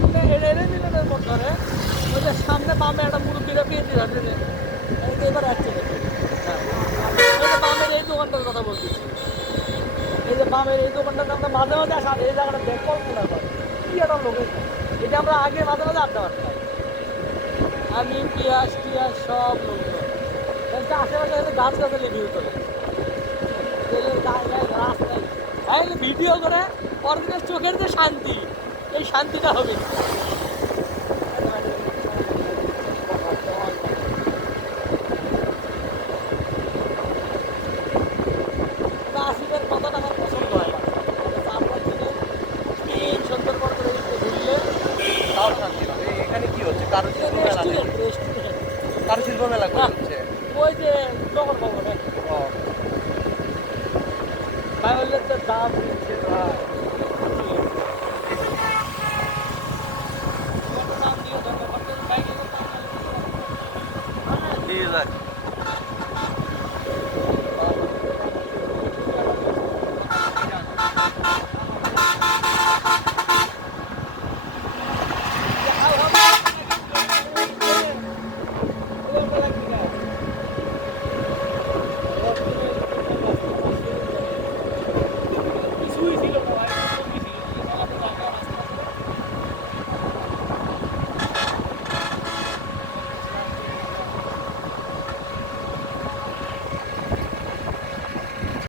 সামনে এড়ে মিলনের মোড় ধরে ওই যে সামনে বামে একটা মুরব্বীরা পেয়েছি ধরছে যে এবার আসছে বামের এই দোকানটার কথা বলতেছি। এই যে বামের এই দোকানটাতে আমরা মাঝে মাঝে আসা এই জায়গাটা দেখ কল্পনা করে কি একটা লোকেশন। এটা আমরা আগে মাঝে মাঝে আড্ডা মারতাম আমি পিয়াস টিয়াস সব লোকজন আশেপাশে গাছ গাছালি ভিউ তোলে রাস্তায় ভিডিও করে অরিজিনাল চোখের যে শান্তি এই শান্তিটা হবে আসিফের কথাটা আমার পছন্দ হয় না আমরা দিনে 3 সন্ধ্যার পর করে ঘুরলে তাও শান্তি পাবে। এখানে কি হচ্ছে? কারুশিল্প মেলা নাকি? কারুশিল্প মেলা কই হচ্ছে? ওই যে তখন খবর ও ভাই হলে তো দাম দিচ্ছে ভাই